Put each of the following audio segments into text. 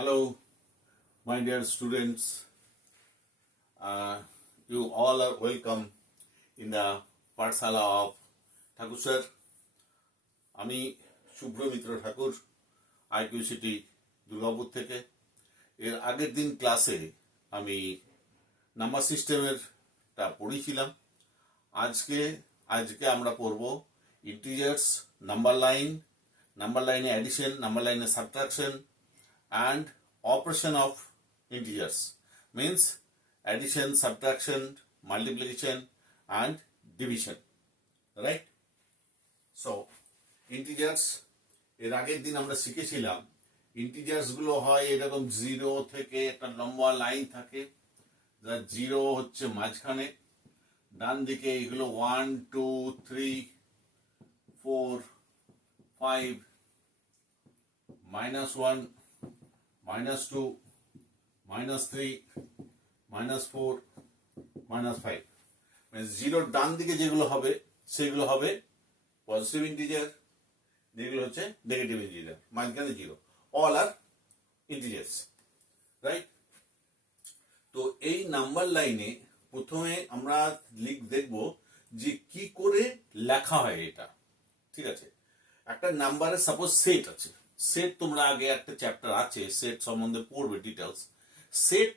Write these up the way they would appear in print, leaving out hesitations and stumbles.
Hello, my dear students. You all are welcome in the Pathshala of Thakur sir. আমি শুভ্রমিত্র ঠাকুর IQ city Durgapur থেকে। এর আগের দিন ক্লাসে আমি নাম্বার সিস্টেমের পড়েছিলাম। আজকে আমরা পড়ব ইন্টিজার্স, নাম্বার লাইনে অ্যাডিশন, নাম্বার লাইনে subtraction and operation of integers, means addition, subtraction, multiplication and division, right? So integers এর আগের দিন আমরা শিখেছিলাম ইন্টিজার্স গুলো হয় এরকম 0 থেকে একটা লম্বা লাইন থাকে, যা 0 হচ্ছে মাঝখানে, ডান দিকে এগুলো 1 2 3 4 5 -1 -2 -3 -4 -5, মানে 0 ডান দিকে যেগুলো হবে সেগুলো হবে পজিটিভ ইন্টিজার, যেগুলো হচ্ছে নেগেটিভ ইন্টিজার, মাঝখানে 0, অল আর ইন্টিজার্স, রাইট? তো এই নাম্বার লাইনে প্রথমে আমরা দেখব যে কি করে লেখা হয় এটা, ঠিক আছে? একটা নাম্বারের সাপোজ সেট আছে, সেট তোমরা আগে একটা চ্যাপ্টার আছে সেট সম্বন্ধে পড়বে details. Set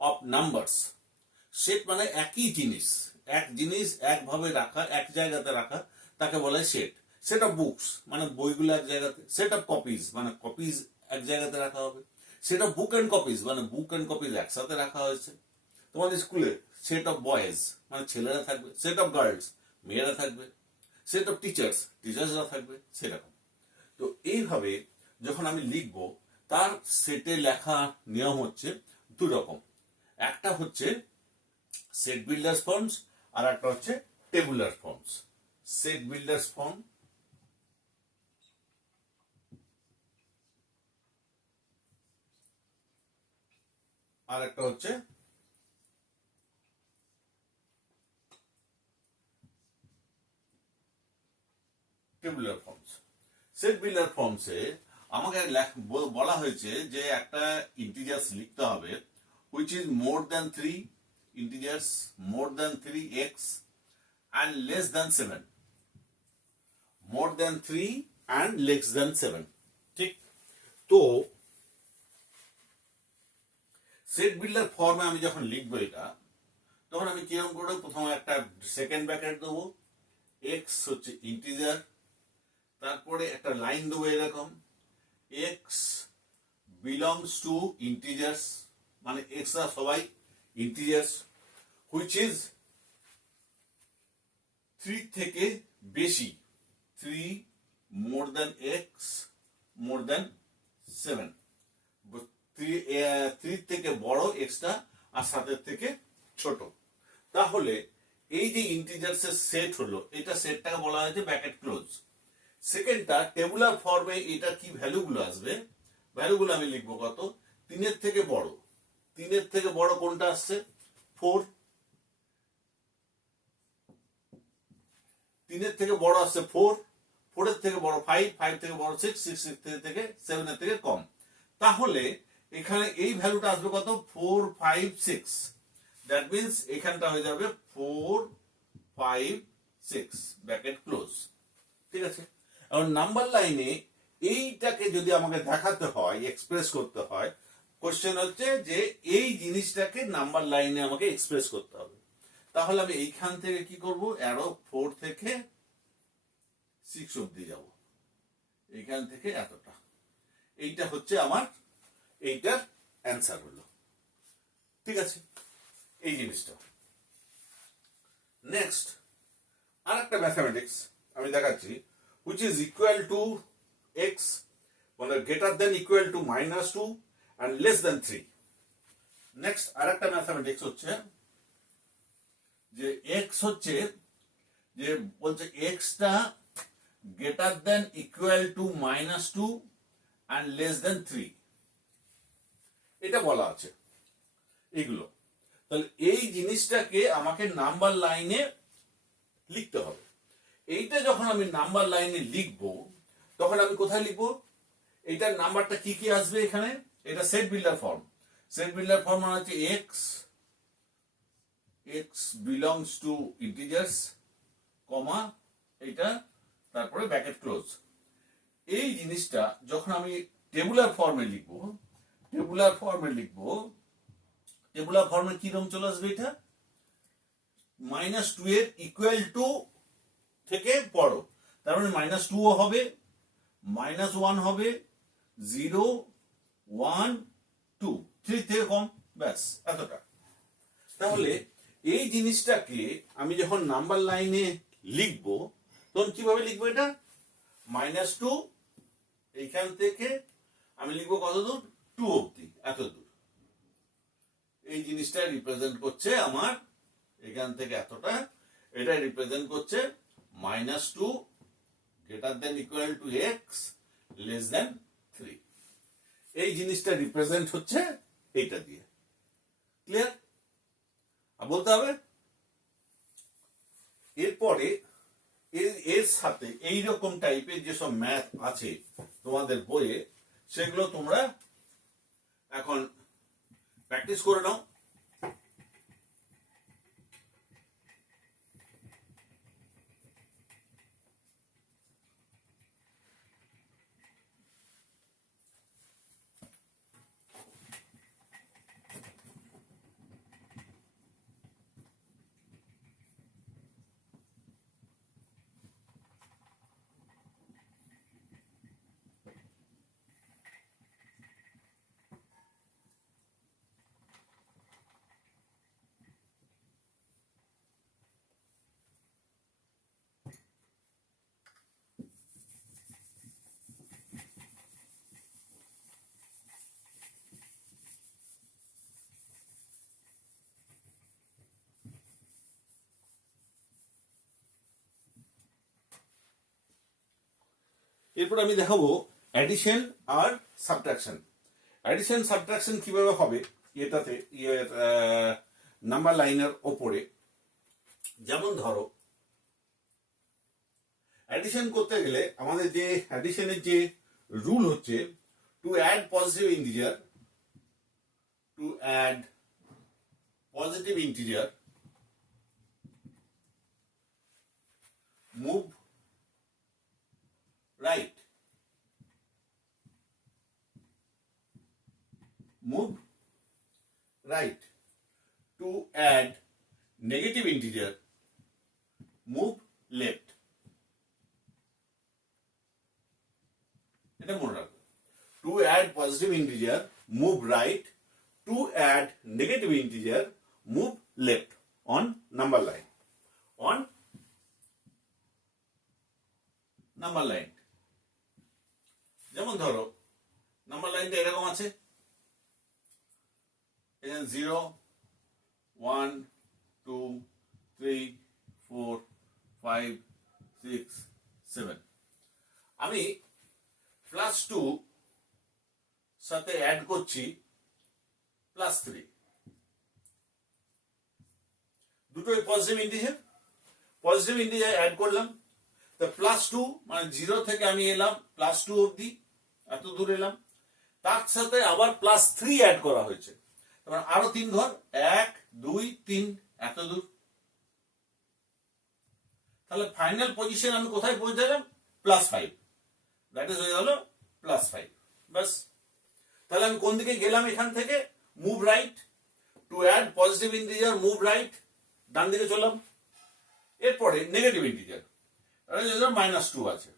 of numbers, set মানে একই জিনিস, এক জিনিস একভাবে রাখা, এক জায়গাতে রাখা, তাকে বলে সেট। সেট অফ বুকস মানে বইগুলো এক জায়গাতে, সেট অফ কপিজ মানে কপিজ এক জায়গাতে রাখা হবে, set of book and copies মানে বুক এন্ড কপিজ একসাথে রাখা হয়েছে। তোমাদের স্কুলে সেট অফ বয়েজ মানে ছেলেরা থাকবে, সেট অফ গার্লস মেয়েরা থাকবে, সেট অফ টিচার্সরা থাকবে, সেরকম। তো এইভাবে যখন আমি লিখব, তার সেটে লেখা নিয়ম হচ্ছে দু রকম, একটা হচ্ছে সেট বিল্ডার্স ফর্মস আর একটা হচ্ছে tabular forms. Set builders form আর একটা হচ্ছে টেবুলার ফর্মস। সেট বিল্ডার ফর্মসে আমাকে বলা হয়েছে যে একটা ইন্টিজার্স লিখতে হবে which is more than 3, integers more than 3x and less than 7, more than 3 and less than 7, ঠিক? তো সেট বিল্ডার ফর্মে আমি যখন লিখবো এটা, তখন আমি কিরকম করে প্রথমে একটা সেকেন্ড ব্র্যাকেট দেবো, x হচ্ছে ইন্টিজার, তারপরে একটা লাইন দেবো এরকম, x belongs to integers মানে x রা সবাই ইন্টিজার্স, which is 3 থেকে বেশি, 3 more than x more than 7, 3 থেকে বড় x টা আর 7 থেকে ছোট। তাহলে এই যে ইন্টিজার্স এর সেট হলো, এটা সেটটাকে বলা হয়েছে ব্র্যাকেট ক্লোজ। সেকেন্ডটা টেবুলার ফর্মে এটা কি ভ্যালুগুলো আসবে, ভ্যালুগুলো আমি লিখবো কত, 3 এর থেকে বড়, 3 এর থেকে বড় কোনটা আসছে 4, 3 এর থেকে বড় আসছে 4, 4 এর থেকে বড় 5, 5 থেকে বড় 6, 6 থেকে 7 এর থেকে কম। তাহলে এখানে এই ভ্যালুটা আসবে কত, 4 5 6, দ্যাট মিন্স এখানটা হয়ে যাবে 4 5 6 ব্র্যাকেট ক্লোজ, ঠিক আছে? এখন নাম্বার লাইনে এইটাকে যদি আমাকে দেখাতে হয়, এক্সপ্রেস করতে হয়, কোশ্চেন হচ্ছে যে এই জিনিসটাকে নাম্বার লাইনে আমাকে এক্সপ্রেস করতে হবে। তাহলে আমি এইখান থেকে কি করব, অ্যারো 4 থেকে 6 অবধি যাব, এইখান থেকে এতটা, এইটা হচ্ছে আমার এইটার অ্যান্সার হলো, ঠিক আছে? এই জিনিসটা। নেক্সট আর একটা ম্যাথামেটিক্স আমি দেখাচ্ছি, which is equal to x মানে greater than equal to -2 and less than 3. Next আরেকটা ম্যাথামেটিক্স হচ্ছে যে x হচ্ছে, যে বলছে x টা greater than equal to -2 and less than 3, এটা বলা আছে এগুলো। তাহলে এই জিনিসটাকে আমাকে নাম্বার লাইনে লিখতে হবে। এইটা যখন আমি নাম্বার লাইনে লিখবো, তখন আমি কোথায় লিখবো, এইটার নাম্বারটা কি কি আসবে এখানে, এটা set builder form. Set builder form মানে হচ্ছে এক্স বিলংস টু ইন্টিজার্স কমা এটা তারপরে ব্র্যাকেট ক্লোজ। এই জিনিসটা যখন আমি টেবুলার ফর্মে লিখবো, টেবুলার ফর্মে কিরকম চলে আসবে, এটা -2 এর ইকুয়াল টু থেকে বড়, তার মানে -2 ও হবে, -1 হবে, 0 1 2 3 থেকে কম, ব্যাস এতটা। তাহলে এই জিনিসটাকে আমি যখন নাম্বার লাইনে লিখবো তখন কিভাবে লিখবো, এটা -2 এইখান থেকে আমি লিখবো কত দূর, 2 অব্দি, এত দূর। এই জিনিসটা রিপ্রেজেন্ট করছে আমার এখান থেকে এতটা, এটা রিপ্রেজেন্ট করছে -2 greater than equal to x less than 3। এই জিনিসটা রিপ্রেজেন্ট হচ্ছে এইটা দিয়ে। ক্লিয়ার? বলতে হবে এরপরে এর সাথে এইরকম টাইপের যেসব ম্যাথ আছে তোমাদের বইয়ে, সেগুলো তোমরা এখন প্র্যাকটিস করে নাও। এরপর আমি দেখাবো অ্যাডিশন আর সাবট্রাকশন। অ্যাডিশন সাবট্রাকশন কিভাবে হবে এটাতে নাম্বার লাইনের ওপরে। যেমন ধরো অ্যাডিশন করতে গেলে আমাদের যে অ্যাডিশনের যে রুল হচ্ছে, to add positive integer move right, move right, to add negative integer move left। এটা মনে রাখো, to add positive integer move right, to add negative integer move left on number line, on number line। যেমন ধরো number লাইনটা এরকম আছে, এখানে 0 1 2 3 4 5 6 7। আমি +2 সাথে অ্যাড করছি +3, দুটোই পজিটিভ ইন্টিজার অ্যাড করলাম। তো +2 মানে 0 থেকে আমি এলাম +2 অব্দি, এত দূর এলাম, তার সাথে আবার +3 অ্যাড করা হয়েছে, তারপর আরো 3 ঘর, 1 2 3 এত দূর। তাহলে ফাইনাল পজিশন আমি কোথায় পৌঁছালাম, +5, দ্যাট ইজ হয়ে গেল +5, বাস। তাহলে আমি কোন দিকে গেলাম, এখান থেকে move right, to add positive integer move right, ডান দিকে চললাম। এরপরে নেগেটিভ ইন্টিজার -2 আছে,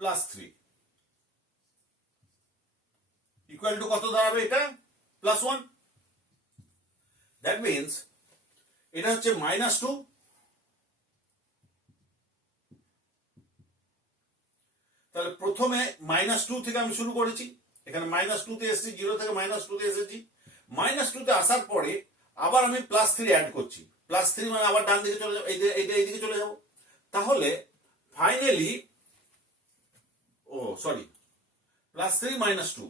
+3 ইকুয়াল টু কত দাঁড়াবে, এটা +1। দ্যাট মিনস এটা হচ্ছে -2, তাহলে প্রথমে -2 থেকে আমি শুরু করেছি, এখানে -2 তে এসেছি, 0 থেকে -2 তে এসেছি, -2 তে আসার পরে আবার আমি +3 অ্যাড করছি, +3 মানে আবার ডান দিকে চলে যাবো, এইদিকে চলে যাব। তাহলে ফাইনালি +3 -2,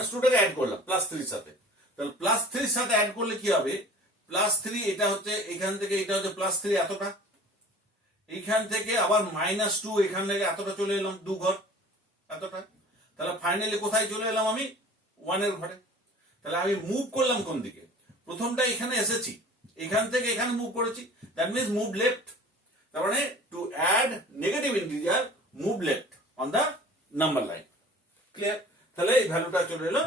-2টাকে অ্যাড করলাম +3 সাথে। তাহলে +3 সাথে অ্যাড করলে কি হবে, +3 এটা হচ্ছে এখান থেকে, এটা হচ্ছে +3 এতটা, এইখান থেকে আবার -2 এখান থেকে এতটা চলে এলাম, 2 ঘর এতটা, তাহলে ফাইনালি কোথায় চলে এলাম আমি? 1 এর ঘরে। তাহলে আমি মুভ করলাম কোন দিকে? প্রথমটা এখানে এসেছি, এখান থেকে এখানে মুভ করেছি, দ্যাট মিনস মুভ লেফট। তার মানে to add negative integer move left on the number line. Clear? তাহলে এই ভ্যালুটা চলে এলো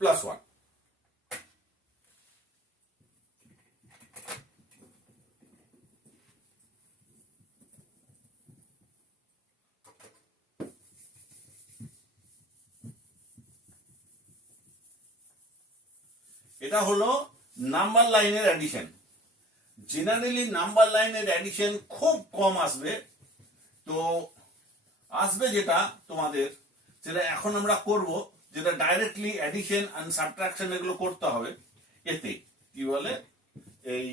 +1। এটা হলো নাম্বার লাইনের অ্যাডিশন। জেনারেলি নাম্বার লাইনের অ্যাডিশন খুব কম আসবে, তো আসবে যেটা তোমাদের, যেটা এখন আমরা করব, যেটা ডাইরেক্টলি অ্যাডিশন এন্ড সাবট্রাকশন এগুলো করতে হবে। এতে কি বলে, এই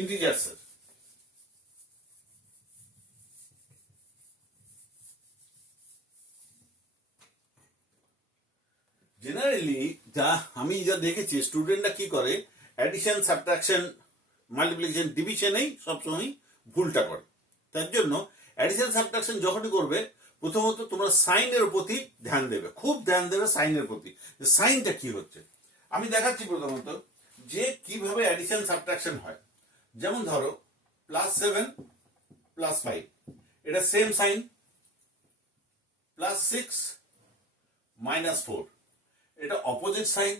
ইন্টিজার্স। জেনারেলি আমি যা দেখেছি স্টুডেন্টরা কি করে, অ্যাডিশন সাবট্রাকশন মাল্টিপ্লিকেশন ডিভিশনেই সবসময় ভুলটা করে। তার জন্য অ্যাডিশন সাবট্রাকশন যখনই করবে প্রথমত তোমরা সাইনের প্রতি ধ্যান দেবে, খুব ধ্যান দেবে সাইনের প্রতি, সাইনটা কি হচ্ছে। আমি দেখাচ্ছি প্রথমত যে কিভাবে অ্যাডিশন সাবট্রাকশন হয়। যেমন ধরো +7 +5, এটা সেম সাইন। +6 -4, এটা অপোজিট সাইন।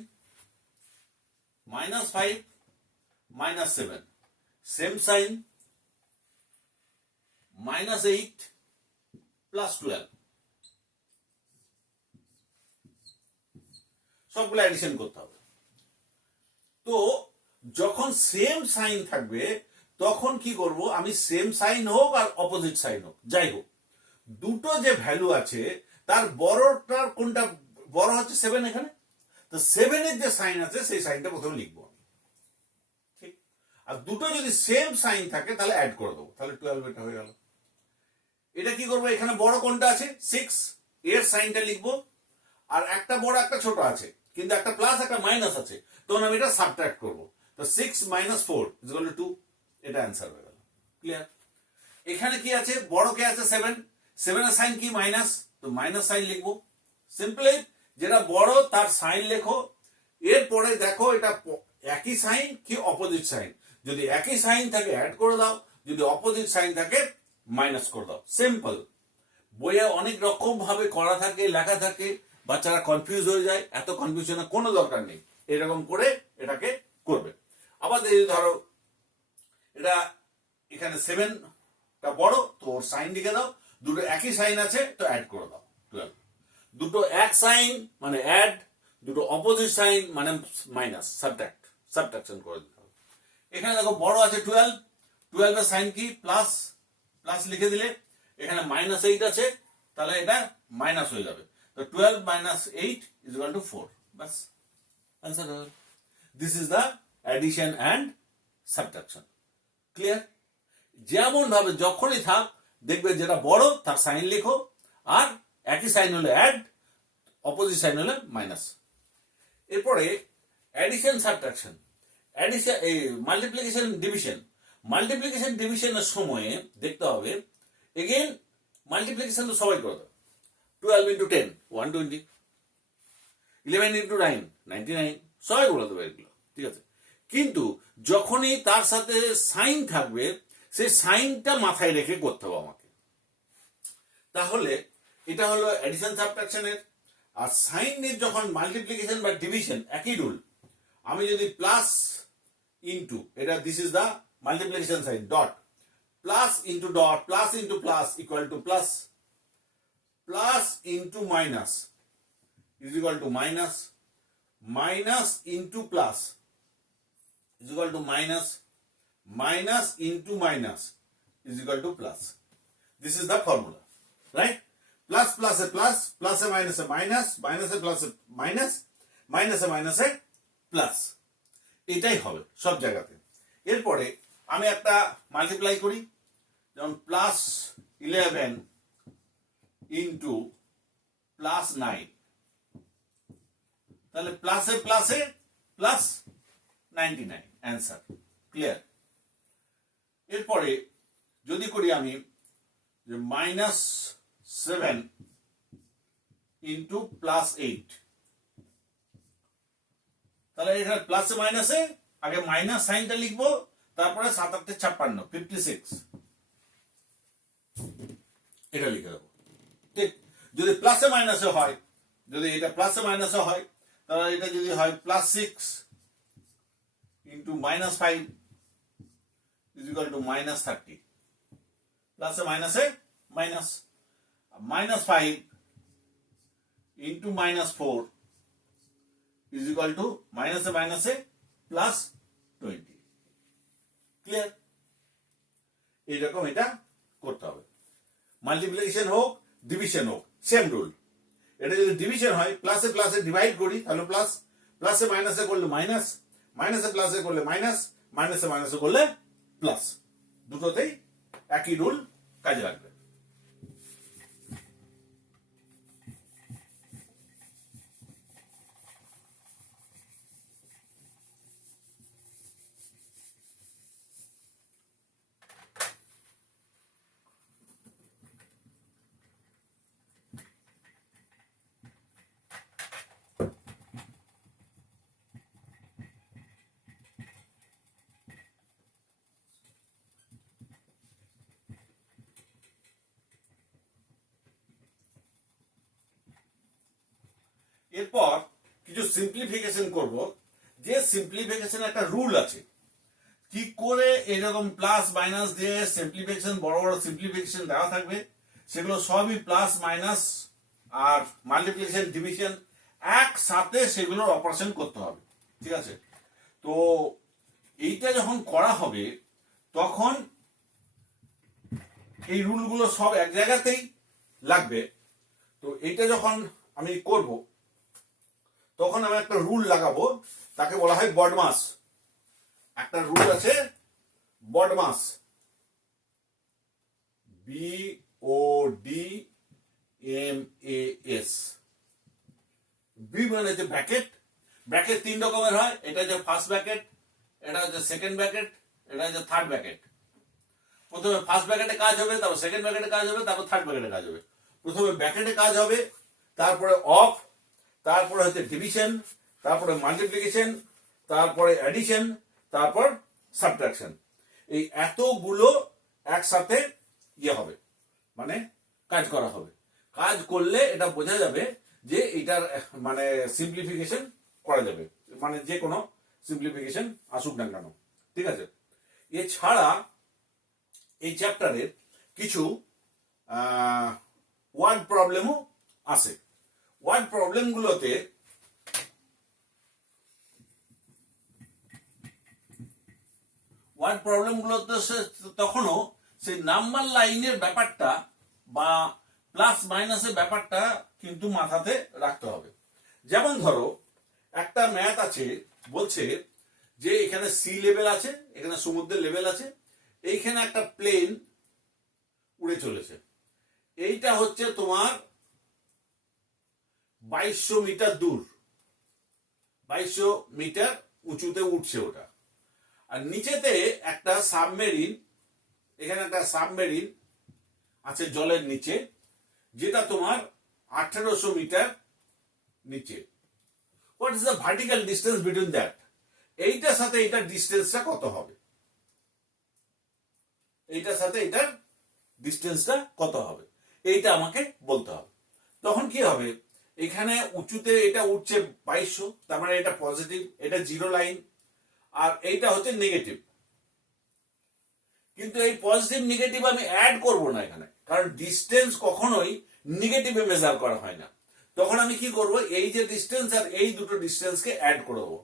-5 -7, same sign. -8 +12, সবগুলো অ্যাডিশন করতে হবে। তো যখন সেম সাইন থাকবে তখন কি করব আমি, সেম সাইন হোক আর অপোজিট সাইন হোক, যাই হোক, দুটো যে ভ্যালু আছে তার বড়টার কোনটা বড় হচ্ছে 7 এখানে, তো 7 এর যে সাইন আছে সেই সাইনটা প্রথমে লিখবো আমি, ঠিক। আর দুটো যদি সেম সাইন থাকে তাহলে অ্যাড করে দেবো, তাহলে 12 এটা হয়ে গেল। এটা কি করবো, এখানে বড় কোনটা আছে 6, এর সাইনটা লিখবো। আর একটা বড় একটা ছোট আছে, কিন্তু একটা প্লাস একটা মাইনাস আছে, তখন আমি এটা সাবট্রাক্ট করবো। তো 6 - 4 = 2, এটা অ্যান্সার হয়ে গেল। ক্লিয়ার? এখানে কি আছে, বড় কে আছে 7, 7 এর সাইন কি মাইনাস, তো মাইনাস সাইন লিখবো। সিম্পলি যেটা বড় তার সাইন লেখো, এরপরে দেখো এটা একই সাইন কি অপোজিট সাইন, যদি একই সাইন থাকে অ্যাড করে দাও, যদি অপোজিট সাইন থাকে মাইনাস করে দাও। সিম্পল। বইয়ে অনেক রকম ভাবে করা থাকে, লেখা থাকে, বাচ্চারা কনফিউজ হয়ে যায়, এত কনফিউশনের কোনো দরকার নেই, এরকম করে এটাকে করবে। আবার এই ধরো এটা এখানে 7টা বড়, তো ওর সাইন লিখে দাও, দুটো একই সাইন আছে তো অ্যাড করে দাও 12। দুটো এক সাইন মানে অ্যাড, দুটো অপোজিট সাইন মানে মাইনাস, সাবট্রাকশন করে দিতে হবে। এখানে দেখো বড় আছে 12, 12 এর সাইন কি প্লাস, প্লাস লিখে দিলে, এখানে -8 আছে তাহলে এটা মাইনাস হয়ে যাবে, তো 12 - 8 = 4, বাস answer. This is the addition and subtraction. Clear? যেমন ভাবে যখনই থাক দেখবে যেটা বড় তার সাইন লেখো, আর একই সাইন হলে অ্যাড, অপোজিট সাইন হলে মাইনাস। এরপরে অ্যাডিশন সাবট্রাকশন, অ্যাডিশন এই মাল্টিপ্লিকেশন ডিভিশন। মাল্টিপ্লিকেশন ডিভিশনের সময়ে দেখতে হবে, এগেইন মাল্টিপ্লিকেশন তো সবাই করে দেবে, 12 × 10 120, 11 × 9 99, সবাই বলে দেবে এগুলো, ঠিক আছে। কিন্তু যখনই তার সাথে সাইন থাকবে সেই সাইনটা মাথায় রেখে করতে হবে আমাকে। তাহলে এটা হলো অ্যাডিশন সাবট্রাকশনের। আর সাইনের যখন মাল্টিপ্লিকেশন বা ডিভিশন একই রুল, আমি যদি প্লাস ইনটু, এটা this is the multiplication sign, dot, plus into dot, plus into plus equal to plus, plus into minus is equal to minus, minus into plus is equal to minus, minus into minus is equal to plus. This is the formula, right? Plus plus a plus, plus a minus a minus, minus a plus a minus, minus a minus a plus. এটাই হবে সব জায়গাতে। এরপরে আমি একটা multiply করি, যেমন +11 into +9, তাহলে প্লাসে প্লাসে প্লাস 99, অ্যান্সার। ক্লিয়ার? এরপরে যদি করি আমি যে -7 ইন্টু +8, তাহলে এখানে প্লাসে মাইনাসে আগে মাইনাস সাইনটা লিখবো, তারপরে 7 8 56 56 এটা লিখে দেবো। ঠিক, যদি প্লাসে মাইনাসে হয়, যদি এটা প্লাসে মাইনাসে হয়, তাহলে এটা যদি হয় +6 ইন্টু -5 ইজ ইকুয়াল টু -30, প্লাসে মাইনাসে minus, -5 into -4 is equal to মাইনাসে মাইনাসে +20। ক্লিয়ার? এইরকম এটা করতে হবে। মাল্টিপ্লিকেশন হোক ডিভিশন হোক সেম রুল। এটা যদি ডিভিশন হয় প্লাসে প্লাসে ডিভাইড করি তাহলে প্লাস, প্লাসে মাইনাসে করলে মাইনাস, মাইনাসে প্লাসে করলে মাইনাস, মাইনাসে মাইনাসে করলে প্লাস, দুটোতেই একই রুল কাজে লাগবে। এরপর কিছু সিম্পলিফিকেশন করব, যে সিম্পলিফিকেশন একটা রুল আছে, কি করে এরকম প্লাস মাইনাস দিয়ে সিম্পলিফিকেশন, বড় বড় সিম্পলিফিকেশন দেওয়া থাকবে, সেগুলো সবই প্লাস মাইনাস আর মাল্টিপ্লিকেশন ডিভিশন একসাথে সেগুলোর অপারেশন করতে হবে। ঠিক আছে? তো এইটা যখন করা হবে তখন এই রুলগুলো সব এক জায়গাতেই লাগবে। তো এইটা যখন আমি করব তখন আমি একটা রুল লাগাবো, তাকে বলা হয় বডমাস। একটা রুল আছে বডমাস, BODMAS। বি মানে হচ্ছে ব্র্যাকেট, ব্র্যাকেট 3 রকমের হয়, এটা হচ্ছে ফার্স্ট ব্র্যাকেট, এটা হচ্ছে সেকেন্ড ব্র্যাকেট, এটা হচ্ছে থার্ড ব্র্যাকেট। প্রথমে ফার্স্ট ব্র্যাকেটে কাজ হবে, তারপর সেকেন্ড ব্র্যাকেটে কাজ হবে, তারপর থার্ড ব্র্যাকেটে কাজ হবে। প্রথমে ব্র্যাকেটে কাজ হবে, তারপরে অফ, তারপরে হচ্ছে ডিভিশন, তারপরে মাল্টিপ্লিকেশন, তারপরে অ্যাডিশন, তারপর সাবট্রাকশন। এই এতগুলো একসাথে ইয়ে হবে, মানে কাজ করা হবে। কাজ করলে এটা বোঝা যাবে যে এটার মানে সিম্পলিফিকেশন করা যাবে, মানে যে কোনো সিম্পলিফিকেশন আসুক না কেন। ঠিক আছে? এছাড়া এই চ্যাপ্টারের কিছু ওয়ার্ড প্রবলেমও আছে। ওয়ার্ড প্রবলেমগুলোতে তখনও সেই নাম্বার লাইনের ব্যাপারটা বা প্লাস মাইনাসের ব্যাপারটা কিন্তু মাথাতে রাখতে হবে। যেমন ধরো একটা ম্যাথ আছে, বলছে যে এখানে সি লেভেল আছে, এখানে সমুদ্রের লেভেল আছে, এইখানে একটা প্লেন উড়ে চলেছে, এইটা হচ্ছে তোমার 2200 মিটার দূর, 2200 মিটার উঁচুতে উঠছে ওটা। আর নিচেতে একটা সাবমেরিন, এখানে একটা সাবমেরিন আছে জলের নিচে, যেটা তোমার 1800 মিটার নিচে। What is the vertical distance between that? এইটার সাথে এটার ডিস্টেন্সটা কত হবে? এইটার সাথে এটার ডিস্টেন্সটা কত হবে এইটা আমাকে বলতে হবে। তখন কি হবে, এখানে উঁচুতে এটা উঠছে 2200, তার মানে এটা পজিটিভ, এটা জিরো লাইন, আর এইটা হচ্ছে নেগেটিভ। কিন্তু এই পজিটিভ নেগেটিভ আমি অ্যাড করব না এখানে, কারণ ডিস্টেন্স কখনোই নেগেটিভে মেজার করা হয় না। তখন আমি কি করব, এই যে ডিস্টেন্স আর এই দুটো ডিস্টেন্সকে অ্যাড করে দেবো।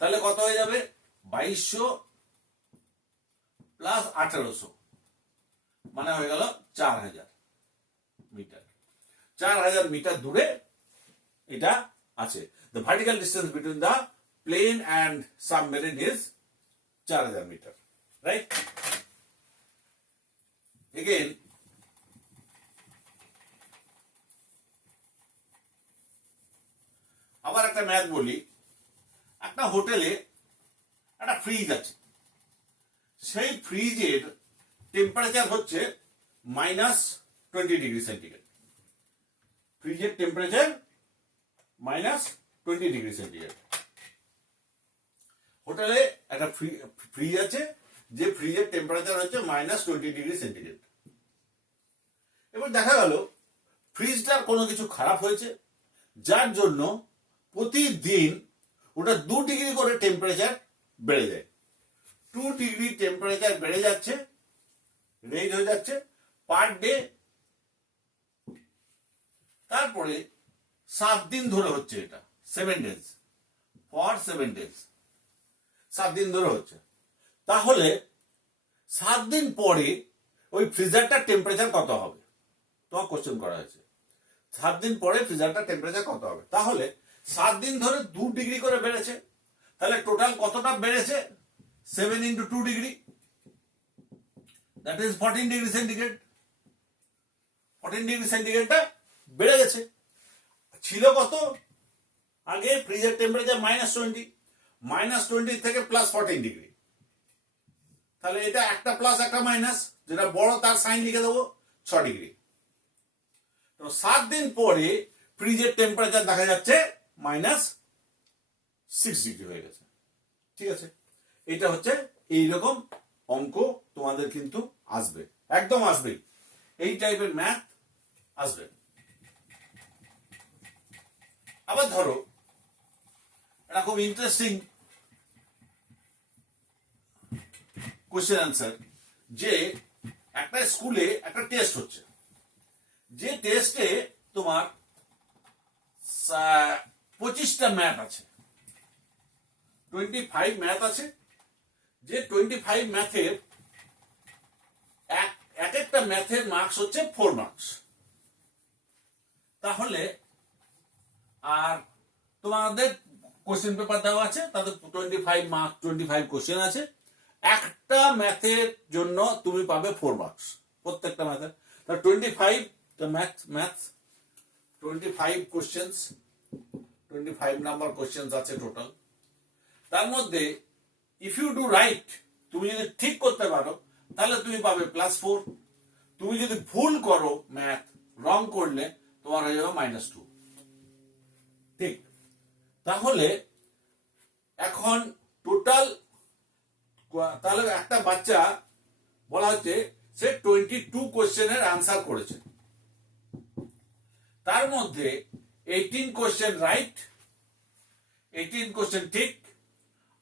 তাহলে কত হয়ে যাবে? 2200 প্লাস 1800 মানে হয়ে গেল 4000 মিটার। 4000 মিটার দূরে এটা আছে। The vertical distance between the plane and submarine is 4000 meter, right? Again, আবার একটা ম্যাথ বলি। একটা হোটেলে একটা ফ্রিজ আছে, সেই ফ্রিজের টেম্পারেচার হচ্ছে -20°C। ফ্রিজের টেম্পারেচার -20°C। হোটেলে একটা ফ্রিজ আছে, যে ফ্রিজের টেম্পারেচার হচ্ছে -20°C। এবার দেখা গেল ফ্রিজটার কোনো কিছু খারাপ হয়েছে, যার জন্য প্রতিদিন ওটা 2 ডিগ্রি করে টেম্পারেচার বেড়ে যায়। 2 ডিগ্রি টেম্পারেচার বেড়ে যাচ্ছে, রেজ হয়ে যাচ্ছে পার ডে। তারপরে 7 দিন ধরে হচ্ছে এটা, 7 ডেজ, ফর 7 ডেজ, 7 দিন ধরে হচ্ছে। তাহলে 7 দিন পরে ওই ফ্রিজারটার টেম্পারেচার কত হবে? তোমার কোশ্চেন করা হয়েছে 7 দিন পরে ফ্রিজারটার টেম্পারেচার কত হবে। তাহলে 7 দিন ধরে 2 ডিগ্রি করে বেড়েছে, তাহলে টোটাল কতটা বেড়েছে? 7 × 2 degree, that is 14°C। 14°C বেড়ে গেছে। ছিল কত আগে? ফ্রিজের টেম্পারেচার -20, -20 থেকে +14°। তাহলে এটা একটা প্লাস একটা মাইনাস, যেটা বড় তার সাইন লিখে দেবো 6 ডিগ্রি। তো 7 দিন পরে ফ্রিজের টেম্পারেচার দেখা যাচ্ছে -6 ডিগ্রি হয়ে গেছে। ঠিক আছে, এটা হচ্ছে এইরকম অঙ্ক তোমাদের কিন্তু আসবে, একদম আসবে, এই টাইপের ম্যাথ আসবে। আবার ধরো এটা খুব ইন্টারেস্টিং কোশ্চেন আনসার, যে একটা স্কুলে একটা টেস্ট হচ্ছে, যে টেস্টে তোমার 25টা ম্যাথ আছে, 25 ম্যাথ আছে। যে 25 ম্যাথের এক একটা ম্যাথের মার্কস হচ্ছে 4 মার্কস। তাহলে আর তোমাদের কোশ্চেন পেপার দেওয়া আছে, তাদের 25 মার্ক, 25 কোশ্চেন আছে। একটা ম্যাথের জন্য তুমি পাবে 4 মার্কস, প্রত্যেকটা ম্যাথের। 25 ম্যাথ 25 কোশ্চেন্স, 25 নাম্বার কোশ্চেন্স আছে টোটাল। তার মধ্যে ইফ ইউ ডু রাইট, তুমি যদি ঠিক করতে পারো তাহলে তুমি পাবে +4। তুমি যদি ভুল করো, ম্যাথ রং করলে, তোমার হয়ে যাবে -2। ঠিক, তাহলে এখন টোটাল, তাহলে একটা বাচ্চা বলা হচ্ছে সে 22 কোশ্চেনের আনসার করেছে, তার মধ্যে 18 কোশ্চেন রাইট, 18 কোশ্চেন ঠিক,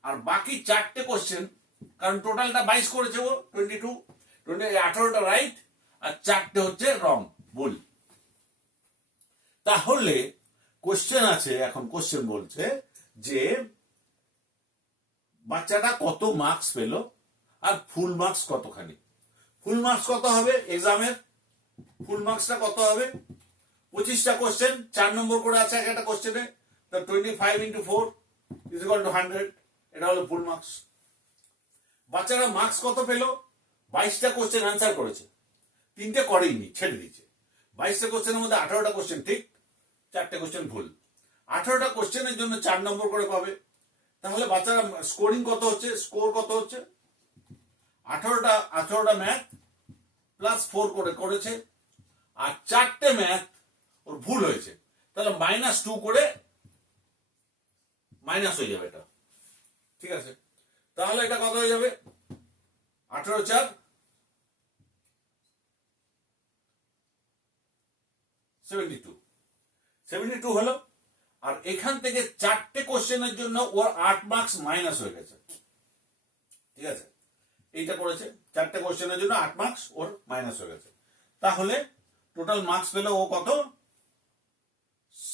আর বাকি 4টে কোশ্চেন, কারণ টোটালটা 22 করেছে ও, 18টা রাইট আর 4টে হচ্ছে রং, ভুল। তাহলে কোশ্চেন আছে, এখন কোশ্চেন বলছে যে বাচ্চাটা কত মার্কস পেল আর ফুল মার্কস কতখানি। ফুল মার্কস কত হবে? এক্সামের ফুল মার্কসটা কত হবে? 25টা কোশ্চেন, 4 নম্বর করে আছে একটা কোশ্চেনে, 25 × 4 = 100, এটা হলো ফুল মার্কস। বাচ্চারা মার্কস কত পেল? 22টা কোশ্চেন আনসার করেছে, 3টে করেইনি, ছেড়ে দিয়েছে। 22টা কোশ্চেনের মধ্যে 18টা কোশ্চেন ঠিক, 4টে কোশ্চেন ভুল। 18টা কোশ্চেনের জন্য 4 নম্বর করে পাবে। তাহলে বাচ্চারা স্কোরিং কত হচ্ছে? স্কোর কত হচ্ছে? 18টা ম্যাথ +4 করে করেছে, আর 4টে ম্যাথ ওর ভুল হয়েছে, তাহলে -2 করে মাইনাস হয়ে যাবে এটা। ঠিক আছে, তাহলে এটা কত হয়ে যাবে? 18 × 4 72 হলো। আর এখান থেকে 4টে কোশ্চেনের জন্য ওর 8 মার্কস মাইনাস হয়ে গেছে। ঠিক আছে, এইটা করেছে, 4টে কোশ্চেনের জন্য 8 মার্কস ওর মাইনাস হয়ে গেছে। তাহলে টোটাল মার্কস পেল ও কত?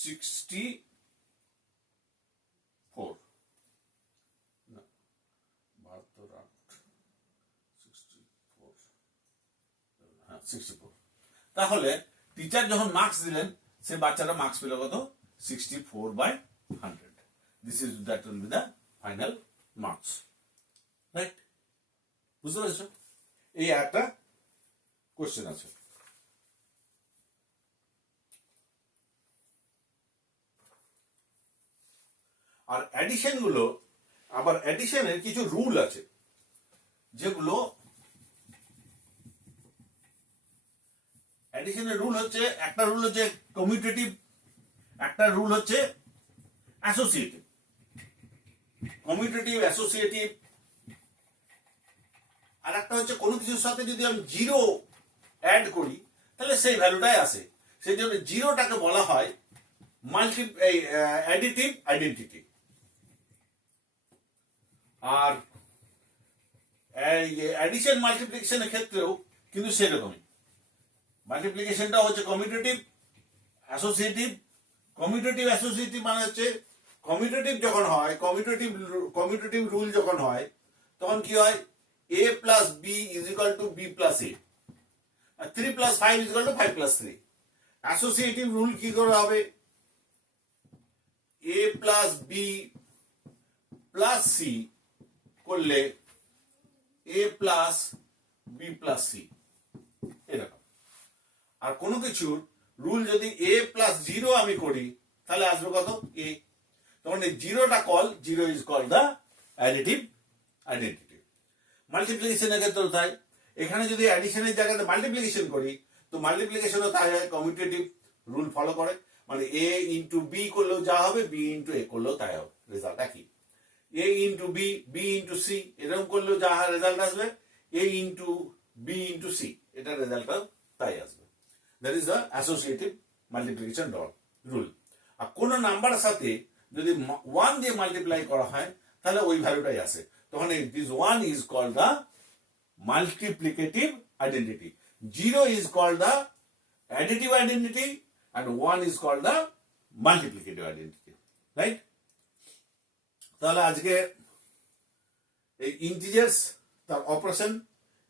64। 64। তাহলে টিচার যখন মার্কস দিলেন, সে বাচ্চারা মার্কস পেল কত? 64/100। That will be the final marks. Right, বুঝতে পেরেছো? এই একটা কোশ্চেন আছে। আর অ্যাডিশন গুলো, আবার অ্যাডিশনের কিছু রুল আছে, যেগুলো অ্যাডিশনের রুল হচ্ছে, একটা রুল হচ্ছে কমিউটেটিভ, একটা রুল হচ্ছে অ্যাসোসিয়েটিভ। কমিউটেটিভ, অ্যাসোসিয়েটিভ, আর একটা হচ্ছে কোনো কিছুর সাথে যদি আমি জিরো অ্যাড করি তাহলে সেই ভ্যালুটাই আসে। সেই জন্য জিরোটাকে বলা হয় অ্যাডিটিভ আইডেন্টিটি। আর অ্যাডিশন মাল্টিপ্লিকেশনের ক্ষেত্রেও কিন্তু সেরকমই। মাল্টিপ্লিকেশনটা হচ্ছে কমিউটেটিভ অ্যাসোসিয়েটিভ। কমিউটেটিভ অ্যাসোসিয়েটিভ মানে হচ্ছে কমিউটেটিভ যখন হয়, কমিউটেটিভ রুল যখন হয় তখন কি হয়, a plus B is equal to B plus A, আর 3 plus 5 is equal to 5 plus 3। Associative rule কি করে হবে, a plus B plus C করলে a plus B plus C, এরকম। আর কোনো কিছুর রুল যদি a প্লাস 0 আমি করি তাহলে আসবে কত, a। তখন এই জিরোটা zero is call the additive identity. মাল্টিপ্লিকেশনের ক্ষেত্রেও তাই, এখানে যদি অ্যাডিশনের জায়গাতে মাল্টিপ্লিকেশন করি তো মাল্টিপ্লিকেশনও তাই হয়, কমিউটেটিভ রুল ফলো করে, মানে এ ইন্টু বি করলেও যা হবে বি ইন্টু এ করলেও তাই হবে, রেজাল্ট একই। A into B, B into C এরকম করলেও যা রেজাল্ট আসবে, A into B into C, এটা রেজাল্টটাও তাই আসবে। That is the associative multiplication rule. আর কোন নাম্বারের সাথে যদি 1 দিয়ে মাল্টিপ্লাই করা হয় তাহলে ওই ভ্যালুটাই আসে, তখন this 1 is called the multiplicative identity, 0 is called the additive identity, and 1 is called the multiplicative identity, right? তাহলে আজকে এই ইন্টিজার্স, তার অপারেশন,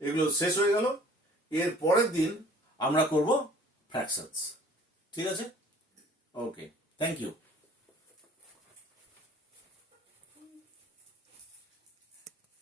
এগুলো শেষ হয়ে গেল। এর পরের দিন আমরা করব ফ্র্যাকশনস, ঠিক আছে? ওকে, থ্যাংক ইউ।